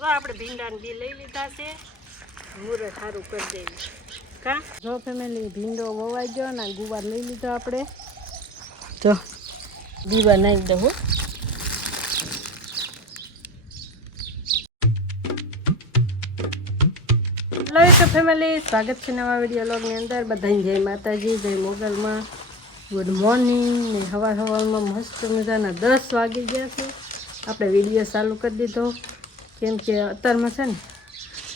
જો આપણે ભીંડાને બી લઈ લીધા છે, મુહૂર્ત સારું કરી દેવી કા. જો ફેમિલી ભીંડો વવાઈ ગયો ને ગુવાર લઈ લીધો આપણે. જો દીવા નાખી દઉં. હેલો યુટ્યુબ ફેમિલી, સ્વાગત છે નવા વિડીયો વ્લોગની અંદર. બધાને જય માતાજી, જય મોગલમાં, ગુડ મોર્નિંગ. ને સવારમાં મસ્ત મજાના 10 વાગી ગયા છે. આપણે વિડીયો ચાલુ કરી દીધો કેમ કે અત્યારમાં છે ને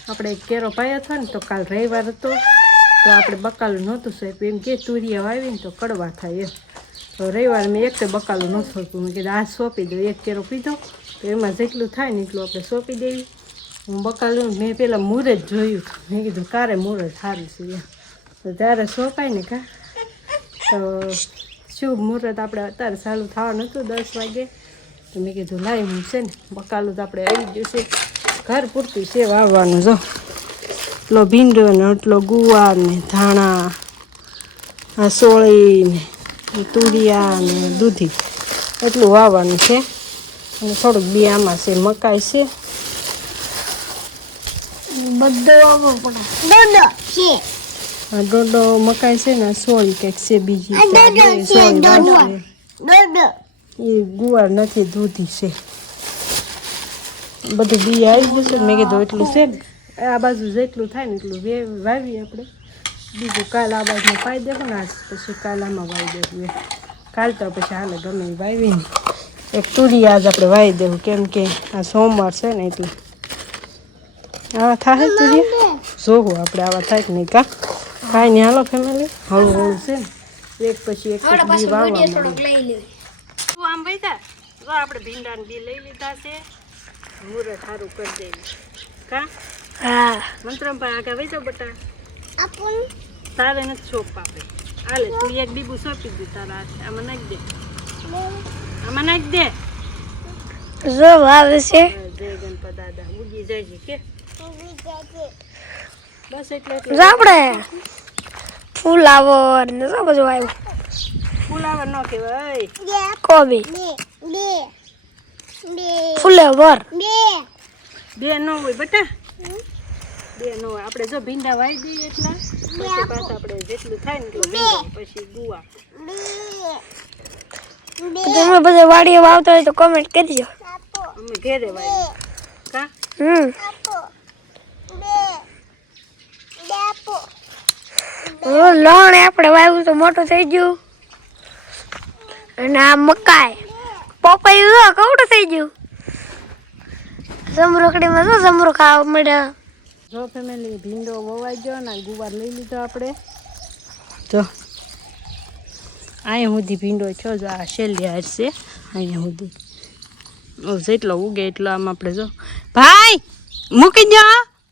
આપણે કેરો પાયો હતો ને, તો કાલ રવિવાર હતો તો આપણે બકાલું નહોતું સોંપ્યું. એમ કે તુરિયા વાવીને તો કડવા થાય એમ, તો રવિવાર મેં એક બકાલું ન સોંપ્યું. મેં કીધું આ સોંપી દઉં, એક કેરો પીધો તો એમાં જેટલું થાય ને એટલું આપણે સોંપી દેવી. હું બકાલું મેં પહેલાં મુહૂર્ત જોયું, મેં કીધું કારે મુહૂર્ત સારું છે એમ, તો ત્યારે સોંપાય ને કા. તો શુભ મુહૂર્ત આપણે અત્યારે ચાલુ થવાનું હતું 10 વાગે. તો મેં કીધું લાવી હું છે ને બકાલું તો આપણે આવી ગયું છે, ઘર પૂરતું છે વાવવાનું. જો એટલો ભીંડો ને એટલો ગુવાર ને ધાણા, આ સોળી ને તુરિયા ને દૂધી એટલું વાવવાનું છે. અને થોડુંક બી આમાં છે, મકાઈ છે, બધું વાવવું પડે. દોડો મકાઈ છે ને, સોળી કંઈક છે બીજી, એ ગુવાર નથી, દૂધી છે. બધું બી આવી જશે. મેં કીધું એટલું છે ને આ બાજુ જેટલું થાય ને એટલું વાવીએ આપણે. બીજું કાલ આ બાજુમાં પાઈ દેવું ને, આજ પછી કાલ આમાં વાવી દેવું. કાલ તો પછી હાલે ગમે એ વાવીને એક તુરિયા આજ આપણે વાવી દેવું, કેમ કે આ સોમવાર છે ને એટલે. આવા થાય તુરિયા જોવું આપણે, આવા થાય કે નહીં કા. કાંઈ નહીં, હાલો ફેમિલી હળવું હળવું છે ને એક પછી એક બી વાવવા મળે. આમ ભાઈ તા જો આપણે ભીંડાને બી લઈ લીધા છે, મુહૂર્ત સારું કરી દેવી કા. હા મંત્રમભાઈ આગળ વહી જાઓ બટા, તારે નથી સોંપ આપણે. હાલે તું એક બીબું સોંપી દે તારા હાથે. આમાં નાખી દે, આમાં નાખી દે. જો વાવે છે. જય ગણપત દાદા ઉગી જાય છે કે બસ એટલે આપણે ફુલાવર ને તો બધું આવ્યું. ફુલાવર ન કહેવાય, કોબી ફુલાવર બે ન હોય બટા, બે ન હોય. આપણે જો ભીંડા વાવી દઈએ એટલા, પછી પાછા આપણે જેટલું થાય ને એટલું ભીંડા, પછી ગુવા. તમે બધા વાડીએ વાવતા હોય તો કમેન્ટ કરજો. અમે ઘેરે વાવી કા. લણ આપણે વાવ્યું તો મોટું થઈ ગયું. અને આ મકાઈ પપૈયું કવડું થઈ ગયું. સમરોકડીમાં શું સમરો ખાવા મળ્યા. જો ફેમિલી ભીંડો વવાઈ ગયો ને ગુવાર લઈ લીધો આપણે. જો અહીંયા સુધી ભીંડો છો, જો આ છેલ્લી હાર છે અહીંયા સુધી. જેટલો ઉગે એટલો આમ આપણે જો ભાઈ મૂકી દો.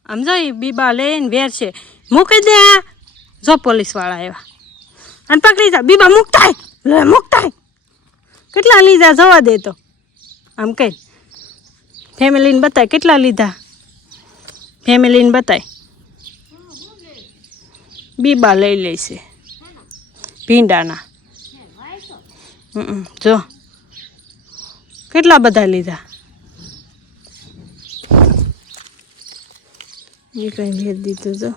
આમ જો એ બીબા લઈને વેર છે, મૂકી દે. જો પોલીસવાળા આવ્યા અને પકડી જા. બીબા મૂકતાય લે, મૂકતાય કેટલા લીધા જવા દે તો. આમ કઈ ફેમિલીને બતાય કેટલા લીધા, ફેમિલીને બતાય. બીબા લઈ લે છે ભીંડાના. જો કેટલા બધા લીધા. એ કંઈ ભેર દીધું તો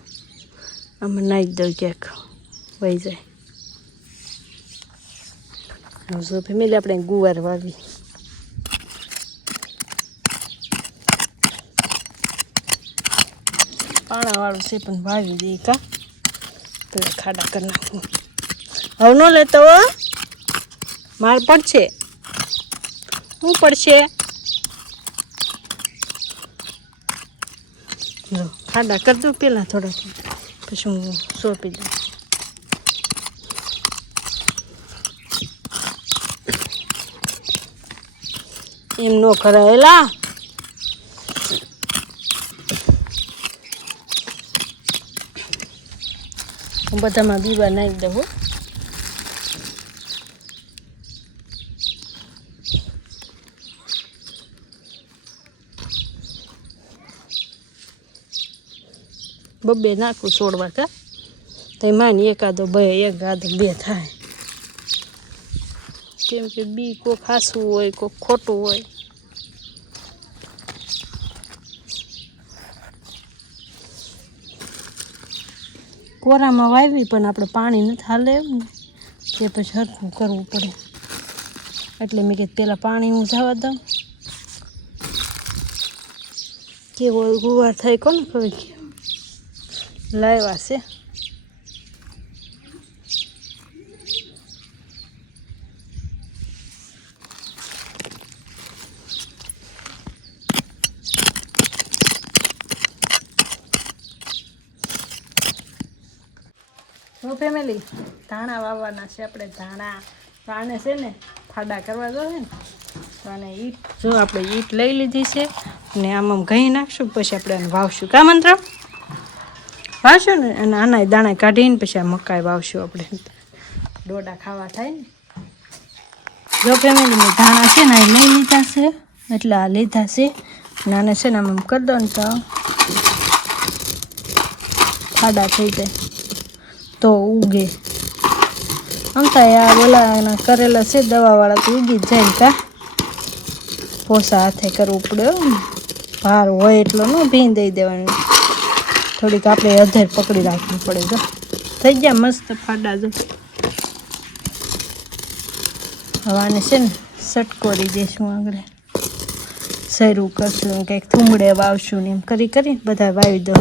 આમાં નાખી દઉં ક્યાંક વહી જાય. જો ફેમિલી આપણે ગુવાર વાવી. પાણાવાળું છે પણ વાવી દઈએ કા. તો ખાડા કરી નાખું. હવે ન લેતો માર પડશે, શું પડશે. જો ખાડા કરી દઉં પહેલાં થોડાક, પછી હું સોંપી દઉં. એમ ન કરાયેલા. હું બધામાં બીબા નાખી દઉં. બબ્બે નાખું છોડવા કા, તો માની એકાદો બે થાય. કેમ કે બી કોક હાસવું હોય, કોક ખોટું હોય. કોરામાં વાવી પણ આપણે પાણી નથી હાલે એમ ને તે પછી હરખું કરવું પડે એટલે મેં કીધું પહેલાં પાણી હું જવા દઉં કેવો ગુવાર થાય કોને ખબર કે લાવ્યા છે તો ફેમિલી ધાણા વાવવાના છે આપણે ધાણા તો આને છે ને ફાડા કરવા જોઈએ ને તો આને ઈટ જો આપણે ઈટ લઈ લીધી છે ને આમ ઘઈ નાખશું પછી આપણે આને વાવશું કા મંત્ર વાવશું ને અને આના દાણા કાઢીને પછી આ મકાઈ વાવશું આપણે ડોડા ખાવા થાય ને જો ફેમિલી મેં ધાણા છે ને આ લઈ લીધા છે એટલે આ લીધા છે ને આને છે ને આમ કરી દો ને તો ફાડા થઈ જાય તો ઉગે આમ થાય આ બોલા કરેલા છે દવાવાળા તો ઉગી જ જાય કા પોસા હાથે કરવું પડે ભાર હોય એટલો ન ભીન દઈ દેવાનું થોડીક આપણે અધેર પકડી રાખવી પડે જો થઈ ગયા મસ્ત ફાડા જો હવે આને છે ને સટકોરી દઈશું આગળ સરું કરશું કંઈક થૂમડે વાવશું ને એમ કરી કરી બધા વાવી દો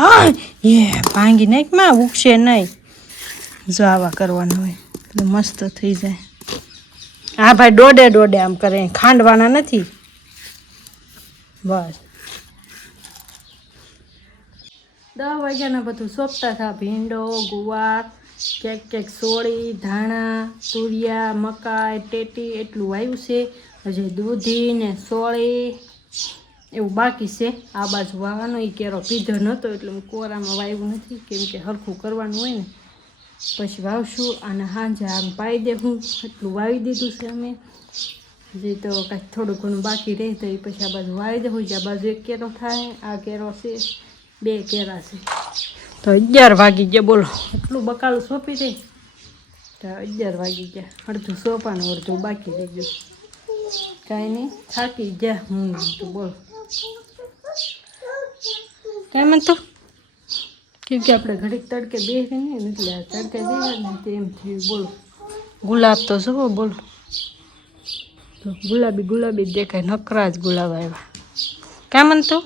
આ એ ભાંગી નાખમાં ઉગશે નહીં જો આવા કરવાનું હોય એટલે મસ્ત થઈ જાય હા ભાઈ દોડે દોડે આમ કરે ખાંડવાના નથી બસ 10 વાગ્યાના બધું સોંપતા હતા ભીંડો ગુવાર કેક સોળી ધાણા તુરિયા મકાઈ ટેટી એટલું વાવ્યું છે હજી દૂધી ને સોળી એવું બાકી છે આ બાજુ વાવવાનો એ કેરો પીધો નહોતો એટલે હું કોરામાં વાવ્યું નથી કેમ કે હરખું કરવાનું હોય ને પછી વાવશું અને સાંજે આમ પાઈ દેવું એટલું વાવી દીધું છે અમે જે તો કાંઈક થોડું ઘણું બાકી રહે તો એ પછી આ બાજુ વાવી દેવું છે આ બાજુ એક કેરો થાય આ કેરો છે 2 કેરા છે તો 11 વાગી ગયા બોલો એટલું બકાલું સોંપી દે તો 11 વાગી ગયા અડધું સોંપાનું અડધું બાકી રહી ગયું કાંઈ નહીં થાકી ગયા હું તો બોલો કેમ તો કેમ કે આપણે ઘડીક તડકે બેસી નહીં એટલે તડકે બેસા ને તેમ થયું બોલો ગુલાબ તો જુઓ બોલો તો ગુલાબી દેખાય નકરા જ ગુલાબ આવ્યા કેમ તો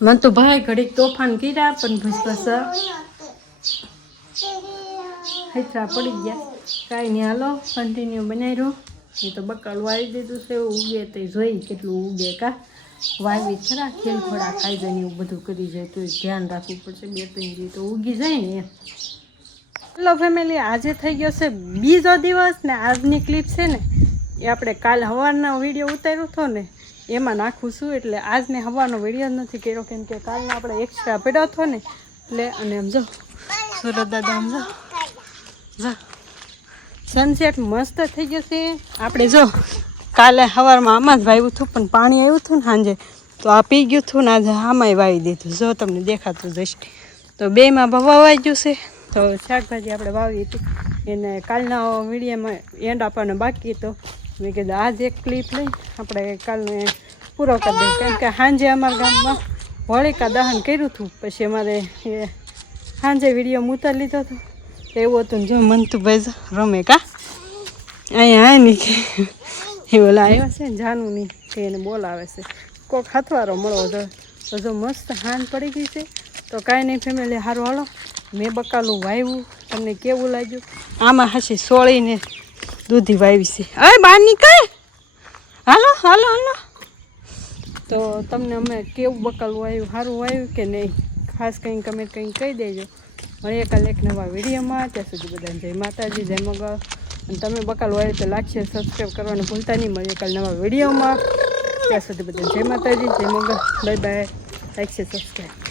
મને તો ભાઈ ઘડીક તોફાન કર્યા પણ પછી પાછા હેઠા પડી ગયા કાંઈ નહીં હાલો કન્ટિન્યુ બનાવી રહ્યો એ તો બકાલું વાવી દીધું છે ઉગે તો જોઈ કેટલું ઉગે કા વાવી ખરા ખેલ ખોડા ખાઈ જાય ને એવું બધું કરી જાય તો ધ્યાન રાખવું પડશે 2-3 દી તો ઉગી જાય ને એમ હેલો ફેમિલી આજે થઈ ગયો છે બીજો દિવસ ને આજની ક્લિપ છે ને એ આપણે કાલ સવારનો વિડીયો ઉતાર્યો હતો ને એમાં નાખું છું એટલે આજને સવારનો વિડીયો જ નથી કર્યો કેમ કે કાલનો આપણે એક્સ્ટ્રા પડ્યો હતો ને એટલે અને આમ જો સુરત દાદા આમ જો સનસેટ મસ્ત થઈ ગયો છે આપણે જો કાલે સવારમાં આમાં જ વાવ્યું હતું પણ પાણી આવ્યું હતું ને સાંજે તો આ પી ગયું હતું ને આજે આમાંય વાવી દીધું જો તમને દેખાતું જશે તો બેમાં વાવાઈ ગયું છે તો શાકભાજી આપણે વાવી હતી એને કાલના વિડીયોમાં એન્ડ આપવાનો બાકી હતો મેં કીધું આજ એક ક્લિપ લઈ આપણે કાલનો પૂરો કરી દઈએ કેમ કે સાંજે અમારા ગામમાં હોળિકા દહન કર્યું હતું પછી અમારે એ સાંજે વિડીયો ઉતારી લીધો હતો એવું હતું ને જો મંતુભાઈ રમે કા અહીંયા આ નહીં કે એ ઓલા આવ્યા છે ને જાનું નહીં કે એને બોલાવે છે કોક હાથવારો મળવો તો જો મસ્ત હાન પડી ગઈ છે તો કાંઈ નહીં ફેમિલી સારું હાલો મેં બકાલું વાવ્યું તમને કેવું લાગ્યું આમાં હાસી સોળીને દૂધી વાવી છે અરે બહાર નીકળે હાલો હાલો હાલો તો તમને અમે કેવું બકાલું વાવ્યું સારું વાવ્યું કે નહીં ખાસ કંઈ કમેન્ટ કંઈ કહી દેજો મળીએ કાલે એક નવા વિડીયોમાં ત્યાં સુધી બધાને જય માતાજી જય મંગળ અને તમે બકાલું વાવ્યું તો લાઈક શેર સબસ્ક્રાઈબ કરવાનું ભૂલતા નહીં મળીએ કાલે નવા વિડીયોમાં ત્યાં સુધી બધાને જય માતાજી જય મંગળ bye bye like share subscribe